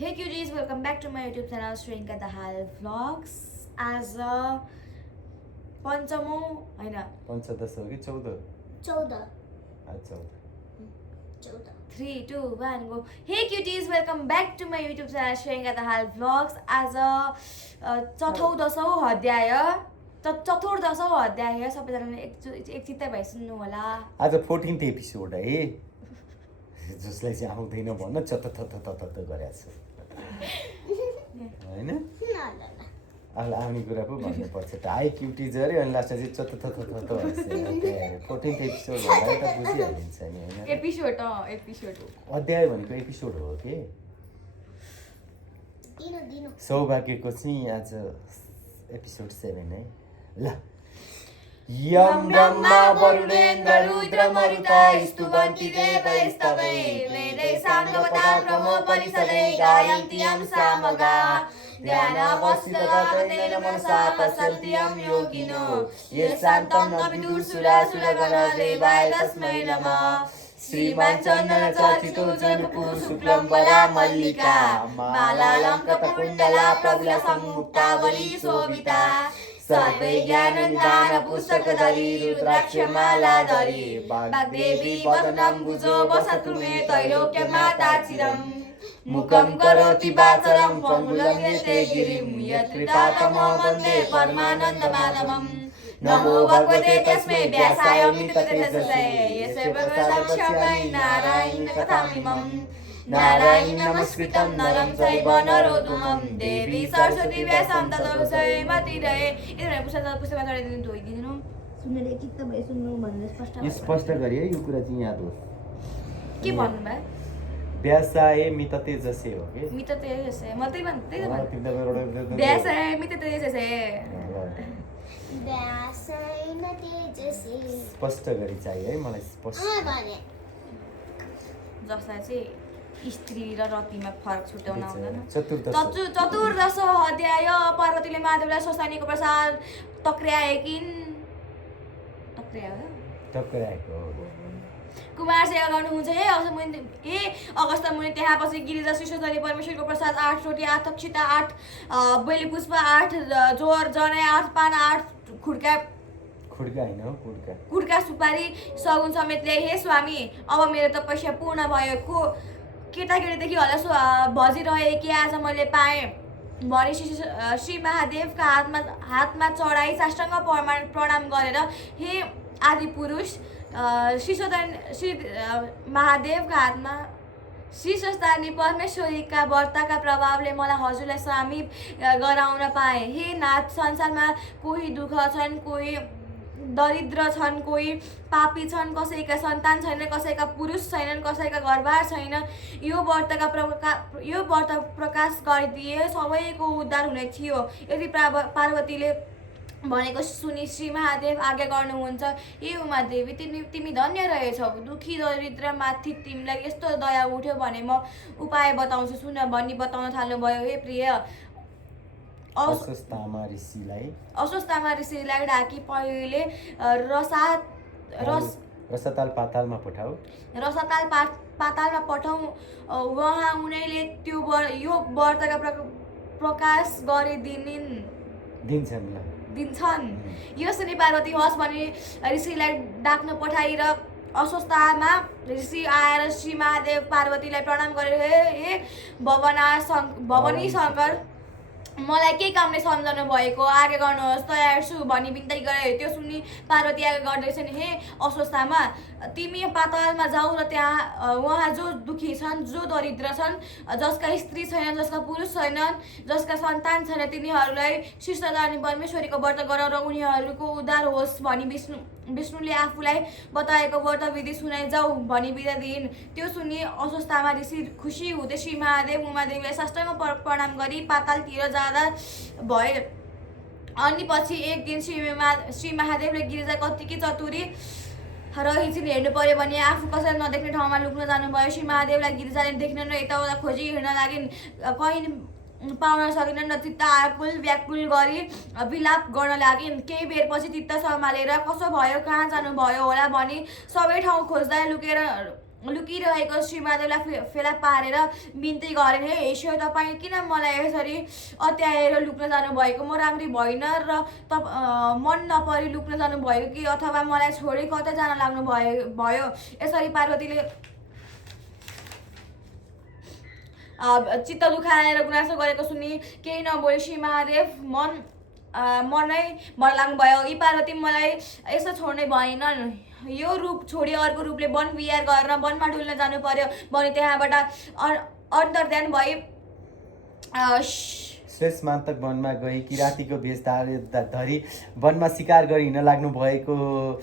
Hey cuties, welcome back to my YouTube channel Shrinka Dahal Vlogs. As a Panchamo, होइन पञ्चदश हो कि 14? 14. 14. 3, 2, 1, go. Hey cuties, welcome back to my YouTube channel Shrinka Dahal Vlogs. As a चतुर्दशौँ अध्याय चतुर्दशौँ अध्याय सबैजनाले एकचित्तै भइ सुन्नु होला. आज 14th एपिसोड है, जसलाई चाहिँ आउँदैन भन्न चतत गरेको छु होइन. आउने कुरा पो भन्नुपर्छ त. हाई क्युटिज अरे अनि लास्टमा चाहिँ चतत 14th एपिसोड भन्दा त बुझिहालिन्छ नि होइन. एपिसोड अध्याय भनेको एपिसोड हो कि. सौभाग्यको चाहिँ आज एपिसोड 7 है. ल यम ब्रह्मा वरुणेन्द्र रुद्र मरुता स्तुवन्ति देवैस्तवै वेदै साङ्गवता ब्रह्म परिसरै गायन्ति यं सामगा ध्यानावस्थितगतेन मनसा पश्यन्ति यं योगिनो ये शान्तं न विदुर्सुरासुरगण देवाय तस्मै नमः. श्रीमान चन्दन चर्चितो जन्मपु शुक्लं वरा मल्लिका मालालङ्कृतकुण्डला प्रबला सम्मुक्तावली शोभिता सर्वै ज्ञानदान पुस्तकधरी रुद्राक्षमालाधरी वाग्देवी वदनाम्बुजो वसतु मे त्रैलोक्यमाता चिरम् मुखं करोति वाचरं पङ्गुलं यते गिरिं यत्कृतातमो वन्दे परमानन्दमाधवम्. नमो भगवते तस्मै व्यासाय मिततेजसे यस्य भगवताक्षमै नारायण कथामिमम्. नारायण नमस्कृतं नरं चैव नरोत्तमं देवी सरस्वती व्यासं ततो जयमतिरे. यिनीहरू पुस्तकमा चढाइदिनु धोइदिनु सुन्नेले चित्त भए सुन्नु भनेर स्पष्ट गरे है. यो कुरा चाहिँ याद होस्. के भन्नुभयो? व्यासाय मिततेजसे हो कि मिततेजसे. म त्यही भन्दै व्यासाय मिततेजसे स्पष्ट गरी चाहियो है मलाई. स्पष्ट जसलाई चाहिँ स्त्री र रतिमा फरक छुट्याउन आउँदैन. चतुर्दश अध्याय. पार्वतीले महादेवलाई स्वस्तानीको प्रसाद टक्र्याएको कुमार सेवा गर्नुहुन्छ. हे अगस्त मुनि त्यहाँ पछि गिरिजा शिशोधरी परमेश्वरको प्रसाद 8 रोटी 8 अक्षता 8 बेली पुष्प 8 जोर जनै 8 पान 8 खुड्का होइन कुड्का सुपारी सगुन समेत ल्याए. हे स्वामी, अब मेरो तपस्या पूर्ण भयो. केटाकेटीदेखि होला भजिरहेकी आज मैले पाएँ भने श्री महादेवका हातमा चढाई साष्टाङ्ग प्रणाम गरेर हे आदि पुरुष श्री महादेवका हातमा श्रीस्वस्तानी परमेश्वरीका व्रतका प्रभावले मलाई हजुरलाई समीप गराउन पाएँ. हे नाथ, संसारमा कोही दुःख छन्, कोही दरिद्र छन्, कोही पापी छन्, कसैका सन्तान छैन, कसैका पुरुष छैनन्, कसैका घरबार छैन. यो व्रत प्रकाश गरिदिए सबैको उद्धार हुने थियो. यदि पार्वतीले भनेको सुनि श्री महादेव आज्ञा गर्नुहुन्छ. ए उमादेवी, तिमी धन्य रहेछौ. दुखी दरिद्रमाथि तिमीलाई यस्तो दया उठ्यो भने म उपाय बताउँछु सुन भनी बताउन थाल्नुभयो. हे प्रिय, अस्वस्थामा ऋषिलाई ढाकी पहिले रसाताल पातालमा पठाऊ. उहाँ उनैले यो व्रतका प्रकाश दिन्छन्. यो सुनि पार्वती हस् भनी ऋषिलाई डाक्न पठाई र अस्वस्थामा ऋषि आएर श्री महादेव पार्वतीलाई प्रणाम गरे. हे भवनी शङ्कर, मलाई केही कामले सम्झनु भएको आगे गर्नुहोस्, तयार छु भनी बिन्ती गरे. त्यो सुनि पार्वती आगे गर्दैछन्. हे अस्वस्थामा, तिमी पातालमा जाऊ र त्यहाँ उहाँ जो दुखी छन्, जो दरिद्र छन्, जसका स्त्री छैन, जसका पुरुष छैनन्, जसका सन्तान छैन, तिनीहरूलाई श्रीस्वस्तानी परमेश्वरीको व्रत गर र उनीहरूको उद्धार होस् भनी विष्णुले आफूलाई बताएको व्रत विधि सुनाइ जाऊ भनी बिदा दिइन्. त्यो सुनि अस्वस्थामा ऋषि खुसी हुँदै श्री महादेव उमादेवीलाई साष्टाङ्ग प्रणाम गरी पातालतिर जाँदा भए. अनि पछि एक दिन श्री महादेवले गिरिजा कत्तिकी चतुरी रहिछिन् हेर्नु पर्यो भने आफू कसैले नदेख्ने ठाउँमा लुक्न जानुभयो. श्री महादेवलाई गिरिजाले देख्न र यताउता खोजी हिँड्न लागिन्. कहीँ पाउन सकेनन् र चित्त आकुल व्याकुल गरी विलाप गर्न लागिन्. केही बेरपछि चित्त सम्हालेर कसो भयो, कहाँ जानुभयो होला भनी सबै ठाउँ खोज्दा लुकिरहेको श्री महादेवलाई फेला पारेर बिन्ती गरेन, हे ईश्वर तपाईँ किन मलाई यसरी अत्याएर लुक्न जानुभएको, म राम्री भइन र मन नपरी लुक्न जानुभयो कि अथवा मलाई छोडी कतै जान लाग्नु भयो। यसरी पार्वतीले चित्त दुखाएर गुनासो गरेको सुनि केही नबोली श्री महादेव मनै मन लाग्नुभयो। यी पार्वती मलाई यसो छोड्ने भएनन्, यो रूप छोडी अर्को रूपले वन विहार गरेर वनमा डुल्न जानु पर्यो भने त्यहाँबाट अन्तर्ध्यान भई श्लेषमान्तक वनमा गई किराँतीको भेष धरी वनमा शिकार गरी हिँड्न लाग्नुभयो।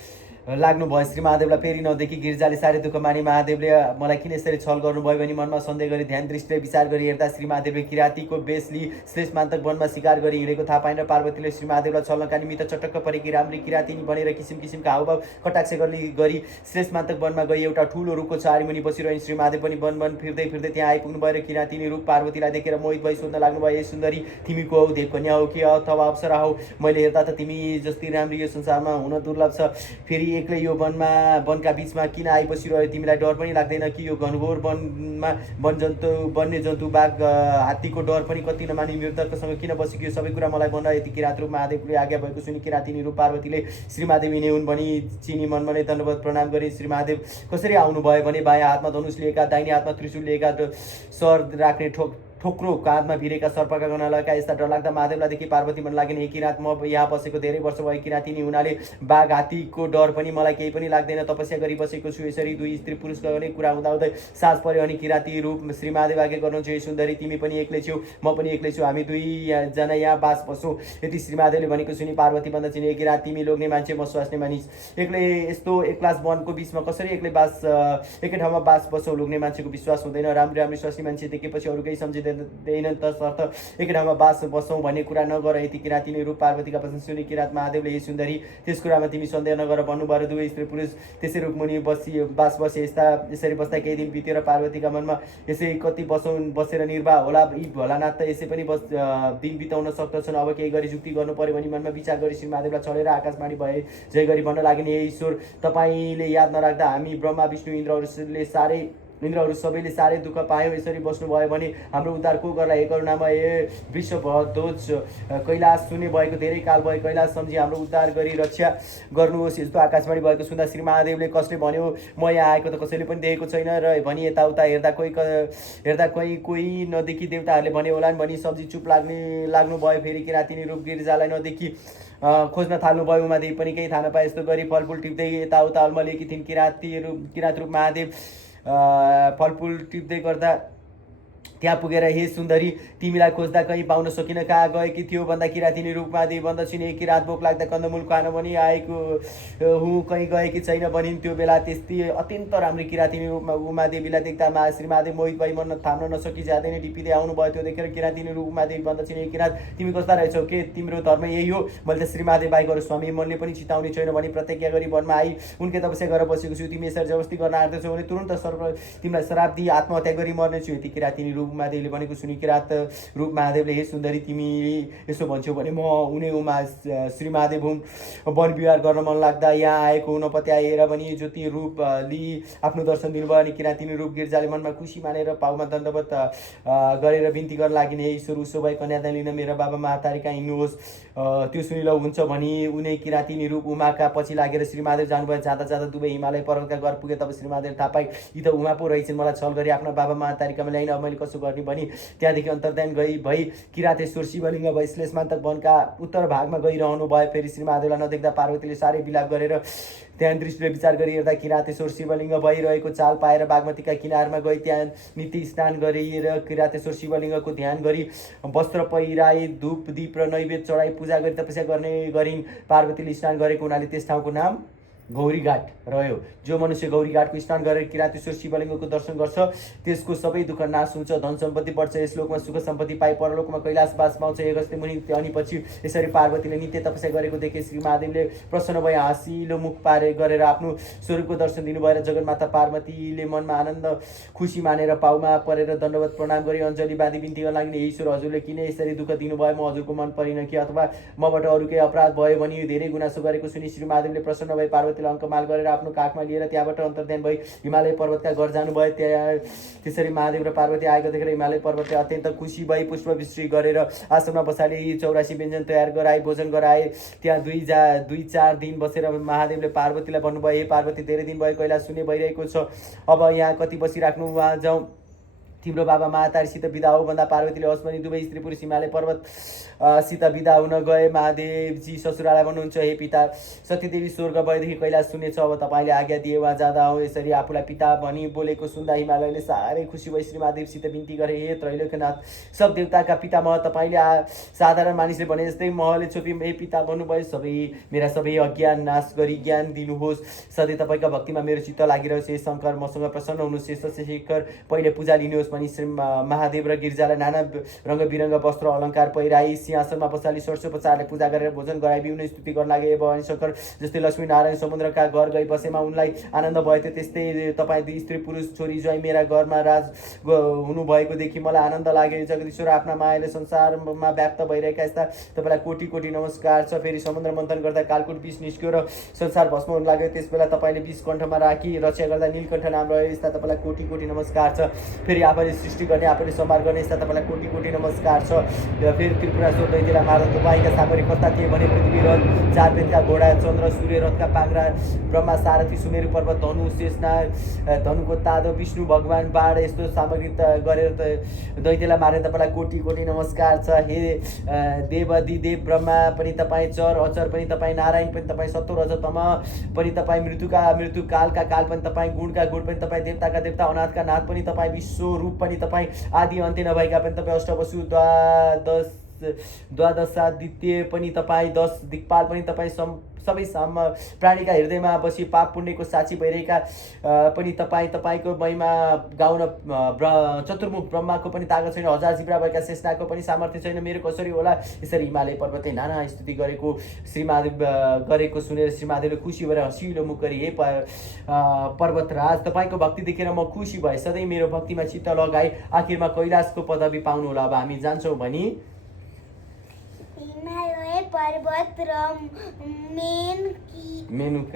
श्री महादेवलाई फेरि नदेखि गिरिजाले साह्रै दुःख मानी महादेवले मलाई किन यसरी छल गर्नुभयो भनी मनमा सन्देह गरी ध्यान दृष्टिले विचार गरी हेर्दा श्री महादेवले किराँतीको बेस लिई श्लेषमान्तक वनमा शिकार गरी हिँडेको थाहा पाइन। पार्वतीले श्री महादेवलाई छल्नका निमित्त चटक्क परेकी राम्री किराँतिनी बनेर किसिम किसिमका हावभाव कटाक्ष गरी श्लेषमान्तक वनमा गई एउटा ठुलो रुखको छारीमुनि बसिरहन्। श्री महादेव पनि वन फिर्दै फिर्दै त्यहाँ आइपुग्नु भयो र किराँतिनी रूप पार्वतीलाई देखेर मोहित भई सोध्न लाग्नुभयो, ए सुन्दरी तिमी को हौ, देवकन्या हौ कि अथवा अप्सरा हौ? मैले हेर्दा त तिमी जस्तै राम्री यो संसारमा हुन दुर्लभ छ। फेरि एक्लै यो वनका बीचमा किन आइबसिरह्यो? तिमीलाई डर पनि लाग्दैन कि? यो घनघोर वनमा वन्य जन्तु बाघ हात्तीको डर पनि कति नमानी निर्धर्कसँग किन बसेको? यो सबै कुरा मलाई भन। यति किराँत रूप महादेवले आज्ञा भएको सुनि किराँतिनी रूप पार्वतीले श्री महादेव यिनै हुन् भनी चिनी मनमा नै दण्डवत प्रणाम गरी श्री महादेव कसरी आउनुभयो भने बायाँ हातमा धनुष लिएका, दाहिने हातमा त्रिशूल लिएका, सर राख्ने ठोक्रो काँधमा भिरेका सर्पका गना लगाएका यस्ता डरलाग्दा महादेवलाई देखि पार्वती मन लागेन। हे किराँत, म यहाँ बसेको धेरै वर्ष भयो। किराँतिनी हुनाले बाघ हात्तीको डर पनि मलाई केही पनि लाग्दैन। तपस्या गरी बसेको छु। यसरी दुई स्त्री पुरुष गर्ने कुरा हुँदाहुँदै सास पर्यो अनि किराँती रूप श्री महादेव आज्ञा गर्नुहुन्छ, हे सुन्दरी तिमी पनि एक्लै छौ, म पनि एक्लै छु, हामी दुईजना यहाँ बास बसौँ। यति श्री महादेवले भनेको सुनि पार्वती भन्दछिन्, हे किराँत तिमी लोग्ने मान्छे, म स्वास्ने मानिस, एक्लै यस्तो एक्लास वनको बिचमा कसरी एकै ठाउँमा बास बसौ? लोग्ने मान्छेको विश्वास हुँदैन। राम्रो राम्रो स्वास्नी मान्छे देखेपछि अरू केही सम्झिँदैनन्, तसर्थ एकै ठाउँमा बास बसौँ भन्ने कुरा नगर। यति किराँतिनी रूप पार्वतीका वचन सुनि किराँत महादेवले, हे सुन्दरी त्यस कुरामा तिमी सन्देह नगर भन्नुभयो। दुवै स्त्री पुरुष त्यसै रुखमुनि बास बसे। यसरी बस्दा केही दिन बित्यो र पार्वतीका मनमा यसै कति बसेर निर्वाह होला, यी भोलानाथ त यसै पनि दिन बिताउन सक्दछन्, अब केही गरी जुक्ति गर्नु पर्यो भनी मनमा विचार गरी श्री महादेवलाई छलेर आकाशवाणी भए जय गरी भन्न लागिन्, हे ईश्वर तपाईँले याद नराख्दा हामी ब्रह्मा विष्णु इन्द्रहरू सबैले साह्रै दुःख पायौँ। यसरी बस्नुभयो भने हाम्रो उद्धार को गर्ला? हे करुणामय, हे विश्वध्वज कैलाश शून्य भएको धेरै काल भयो, कैलाश सम्झी हाम्रो उद्धार गरी रक्षा गर्नुहोस्। यस्तो आकाशवाणी भएको सुन्दा श्री महादेवले कसले भन्यो, म यहाँ आएको त कसैले पनि देखेको छैन र भनी यताउता हेर्दा कोही नदेखि देवताहरूले भने होलान् भनी सम्झी चुप लाग्नुभयो। फेरि किराँतिनी रूप गिरिजालाई नदेखि खोज्न थाल्नुभयो। उमादेवी पनि केही थाहा नपाए यस्तो गरी फलफुल टिप्दै यताउता अल्मलिएकी थिइन्। किराँत रूप महादेव फलफुल टिप्दै गर्दा त्यहाँ पुगेर, हे सुन्दरी तिमीलाई खोज्दा कहीँ पाउन सकिन, कहाँ गएकी थियो भन्दा किराँतिनी रूप महादेवी भन्दछिन्, एक रात भोक लाग्दा कन्दमूल खान भनी आएको हुँ, कहीँ गएकी छैन भनिन्। त्यो बेला त्यस्तै अत्यन्त राम्रो किराँतिनी रूपमा उमादेवीलाई देख्दा श्री महादेव मोहित भई मन थाम्न नसकी ज्यादै नै टिपिँदै आउनुभयो। त्यो देखेर किराँतिनी रूप उमादेवी भन्दछिन्, हे किराँत तिमी कस्ता रहेछौ? के तिम्रो धर्म यही हो? मैले त श्री महादेव बाई गरो स्वामी मनले पनि चिताउने छैन भनी प्रतिज्ञा गरी वनमा आई उनकै तपस्या गरेर बसेको छु। तिमी यसरी जबरजस्ती गर्न आँट्दैछौ भने तुरन्त तिमीलाई श्राप दिई आत्महत्या गरी मर्नेछु। यति किराँतिनी रूप उमादेवीले भनेको सुनि किराँत रूप महादेवले, हे सुन्दरी तिमी यसो भन्छौ भने म उनी श्री महादेव हुँ। वन विहार गर्न मन लाग्दा यहाँ आएको हुन पत्याएर भनी ज्योति रूप लिई आफ्नो दर्शन दिनुभयो। अनि किराँतिनी रूप गिरिजाले मनमा खुसी मानेर पाउमा दण्डवत गरेर बिन्ती गर्न लागिन्, हे ईश्वर उसो भए कन्यादान लिन मेरो बाबा महातारी कहाँ हिँड्नुहोस्, त्यो सुनिल हुन्छ भनी उनी किराँतिनी रूप उमाका पछि लागेर श्री महादेव जानुभयो। जाँदा जाँदा दुवै हिमालय पर्वतका घर पुगे। तब श्री महादेव थाहा पाए यी त उमा पो रहेछन्, मलाई छल गरी आफ्ना बाबा महातारिकामा ल्याइन, अब मैले कसो गर्ने भनी त्यहाँदेखि अन्तर्ध्यान भई किराँतेश्वर शिवलिङ्ग भई श्लेषमान्तक वनका उत्तर भागमा गइरहनु भयो। फेरि श्री महादेवलाई नदेख्दा पार्वतीले साह्रै विलाप गरेर त्यहाँ दृष्टिले विचार गरी हेर्दा किराँतेश्वर शिवलिङ्ग भइरहेको चाल पाएर बागमतीका किनारमा गई त्यहाँ नित्य स्नान गरेर किराँतेश्वर शिवलिङ्गको ध्यान गरी वस्त्र पहिराई धूप दीप र नैवेद्य चढाई पूजा गरी तपस्या गरिन्। पार्वतीले स्नान गरेको हुनाले त्यस ठाउँको नाम गौरीघाट रह्यो। जो मनुष्य गौरीघाटको स्नान गरेर किराँतेश्वर शिवलिङ्गको दर्शन गर्छ त्यसको सबै दुःख नाश हुन्छ, धन सम्पत्ति बढ्छ, यस लोकमा सुख सम्पत्ति पाइ परलोकमा कैलाशवास पाउँछ। अगस्त्य मुनि अनि पछि यसरी पार्वतीले नित्य तपस्या गरेको देखे श्री महादेवले प्रसन्न भए हाँसिलो मुख पारे गरेर आफ्नो स्वरूपको दर्शन दिनुभयो र जगन्माता पार्वतीले मनमा आनन्द खुसी मानेर पाउमा परेर दण्डवत प्रणाम गरी अञ्जली बाँधी बिन्ती गर्न लाग्ने, हे ईश्वर हजुरले किन यसरी दुःख दिनुभयो? म हजुरको मन परिन कि अथवा मबाट अरू केही अपराध भयो भने धेरै गुनासो गरेको सुनि श्री महादेवले प्रसन्न भए पार्वती पार्वतीलाई अङ्कमाल गरेर आफ्नो काखमा लिएर त्यहाँबाट अन्तर्ध्यान भई हिमालय पर्वतका घर जानुभयो। त्यहाँ त्यसरी महादेव र पार्वती आएको देखेर हिमालय पर्वतले अत्यन्त खुसी भई पुष्पवृष्टि गरेर आश्रममा बसाले 84 व्यञ्जन तयार गराए, भोजन गराए। त्यहाँ 2-4 दिन बसेर महादेवले पार्वतीलाई भन्नुभयो, हे पार्वती, धेरै दिन भयो कैलाश शून्य भइरहेको छ, अब यहाँ कति बसिराख्नु, उहाँ जाउँ, तिम्रो बाबा महातारीसित बिदा हो भन्दा पार्वतीले हस् भनी दुवै स्त्री पुरुष हिमालय पर्वत सित बिदा हुन गए। महादेवजी ससुरालाई भन्नुहुन्छ, हे पिता, सतीदेवी स्वर्ग भएदेखि कैलाश शून्य छ, अब तपाईँले आज्ञा दिए वहाँ जाँदा हो। यसरी आफूलाई पिता भनी बोलेको सुन्दा हिमालयले साह्रै खुसी भई श्री महादेवसित बिन्ती गरे, हे त्रैलोक्यनाथ, सब देवताका पितामह, तपाईँले साधारण मानिसले भने जस्तै महले छोपी हे पिता भन्नुभयो, मेरा सबै अज्ञान नाश गरी ज्ञान दिनुहोस्। सधैँ तपाईँका भक्तिमा मेरो चित्त लागिरहोस्। हे शङ्कर, मसँग प्रसन्न हुनुहोस्। हे शशिशेखर, पहिले पूजा लिनुहोस् भनी श्री महादेव र गिरिजालाई नाना रङ्ग बिरङ्ग वस्त्र अलङ्कार पहिराई सिंहासनमा बसाली षोडशोपचारले पूजा गरेर भोजन गराई बिउन स्तुति गर्न लागे। भवानी शङ्कर जस्तै लक्ष्मी नारायण समुद्रका घर गई बसेमा उनलाई आनन्द भयो थियो, त्यस्तै तपाईँ 2 स्त्री पुरुष छोरी ज्वाइँ मेरा घरमा राज हुनुभएको देखि मलाई आनन्द लाग्यो। जगदीश्वर आफ्ना मायाले संसारमा व्याप्त भइरहेका यस्ता तपाईँलाई कोटी कोटी नमस्कार छ। फेरि समुद्र मन्थन गर्दा कालकुट विष निस्क्यो र संसार भस्म हुन लाग्यो। त्यसबेला तपाईँले विष कण्ठमा राखी रक्षा गर्दा नीलकण्ठ नाम रह्यो, यस्ता तपाईँलाई कोटी कोटी नमस्कार छ। फेरि आफैले सृष्टि गर्ने, आफैले सम्हार गर्ने, यस्ता तपाईँलाई कोटी कोटी नमस्कार छ। फेरि त्रिपुरासुर दैत्यलाई मार्दा तपाईँका सामग्री कस्ता थिए भने पृथ्वी रथ, 4 बेदका घोडा, चन्द्र सूर्य रथका पाङ्रा, ब्रह्मा सारथी, सुमेरु पर्वत, धनु, शेषनाग, धनुको तादो, विष्णु भगवान बाण, यस्तो सामग्री गरेर दैत्यलाई मारे तपाईँलाई कोटी कोटी नमस्कार छ। हे देवादिदेव ब्रह्मा पनि तपाईँ, चर अचर पनि तपाईँ, नारायण पनि तपाईँ, सत्व रज तम पनि तपाईँ, मृत्युका मृत्यु, कालका काल पनि तपाईँ, गुणका गुण पनि तपाईँ, देवताका देवता, अनाथका नाथ पनि तपाईँ, विश्वरूप पनि तपाईँ, आदि अन्त्य नभएका पनि तपाईँ, अष्टवसु, द्वादशादित्य पनि तपाईँ, 10 दिक्पाल पनि तपाईँ, सबै प्राणीका हृदयमा बसी पाप पुण्यको साक्षी भइरहेका पनि तपाईँ, तपाईँको महिमा गाउन चतुर्मुख ब्रह्माको पनि तागत छैन, 1000 जिब्रा भएका शेषनागको पनि सामर्थ्य छैन, मेरो कसरी होला। यसरी हिमालय पर्वतले नाना स्तुति गरेको श्री महादेव गरेको सुनेर श्री महादेवले खुसी भएर हँसिलो मुख गरी, हे पर्वतराज, तपाईँको भक्ति देखेर म खुसी भएँ, सधैँ मेरो भक्तिमा चित्त लगाई आखिरमा कैलाशको पदवी पाउनु होला। अब हामी जान्छौँ भनी हिमालय पर्वत र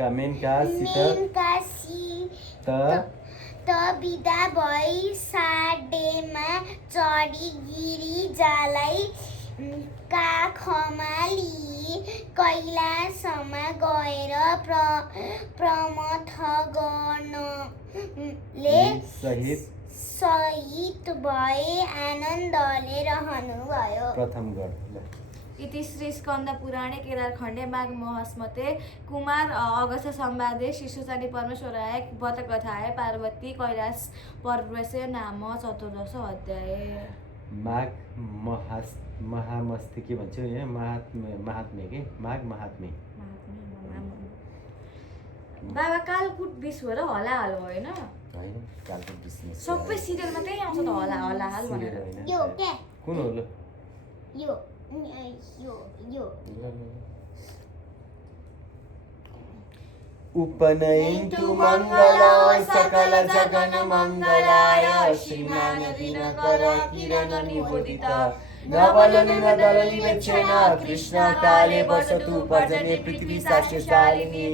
मेनकासित बिदा भई साडेमा चढी गिरिजालाई काखमा लिई कैलाशमा गएर प्रमथगणले सहित भए आनन्दले रहनुभयो। प्रथम गण इति श्री स्कन्द पुराणे केदारखण्डे माघ महस्मते कुमार अगस्त्य संवादे शिशुचारी परमेश्वराय व्रतकथाय पार्वती कैलाश पर्वस्य नाम चतुर्दश अध्याय। माघ महामस्ते के भन्छ यहाँ महात्म्य के माघ महात्म्य बाबा कालकुट विष हो र हलाहाल होइन कालकुट विष सबै सिरियलमा त्यही आउँछ त हलाहाल भनेर। यो के कुन हो ल यो उपनयन्तु मङ्गलाय सकल जगन मङ्गलाय श्रीमान दिनकर किरण निबोधित नवलनिवेक्षण कृष्ण काले वसतु पर्जन्ये पृथ्वी साक्षिशालिनी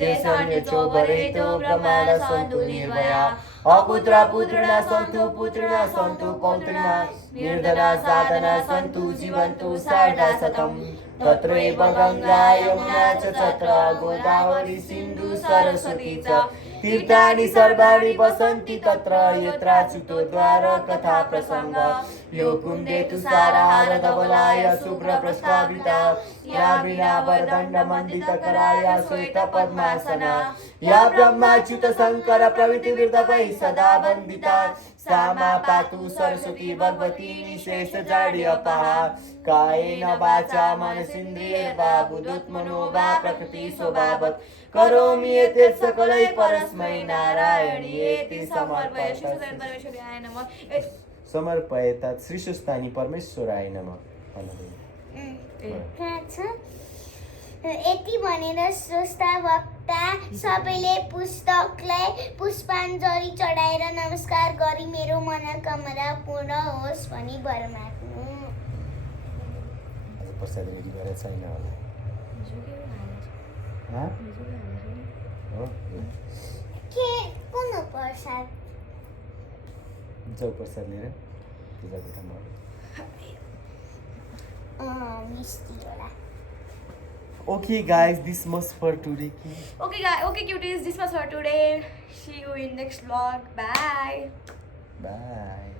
देशन्यचो वरेतो ब्रह्माण सन्तु निर्भया अपुत्र पुत्रिणा सन्तु पुत्रिणा सन्तु पौत्रिणा निर्धना साधना सन्तु जीवन्तु सार्धा शतम् तत्रैव गङ्गा यमुना च तत्र गोदावरी सिन्धु सरस्वती च तीर्थानि सर्वाणि वसन्ति तत्र यत्राच्युतो द्वार कथा प्रसङ्ग यो कुन्दे तुषारहार धवलाय शुभ्र प्रस्ताविता या वीणा वरदण्ड मण्डितकराय श्वेत पद्मासना या ब्रह्माच्युत शङ्कर प्रभृति वृद्धवै सदा वन्दिता सा मा पातु सरस्वती भगवती निशेष जाड्य अपहा कायेन वाचा मनसेन्द्रियैर्वा बुद्धत्मनो वा प्रकृति स्वभावत् करोमि एतत् सकलै परस्मै नारायणीयेति समर्पयेत् श्रीशुस्तानि परमेश्वराय नमः। यति भनेर स्रष्टा वक्ता सबैले पुस्तकलाई पुष्पाञ्जली चढाएर नमस्कार गरी मेरो मनोकामना पूर्ण होस् भनी वर माग्नु। प्रसाद रेडी गरेर छैन होला हो के कुन प्रसाद जाऊ प्रसाद लिएर पूजाको ठाउँमा मिस्टी होला Okay guys, this much for today. Okay cuties, this was for today. See you in next vlog. Bye. Bye.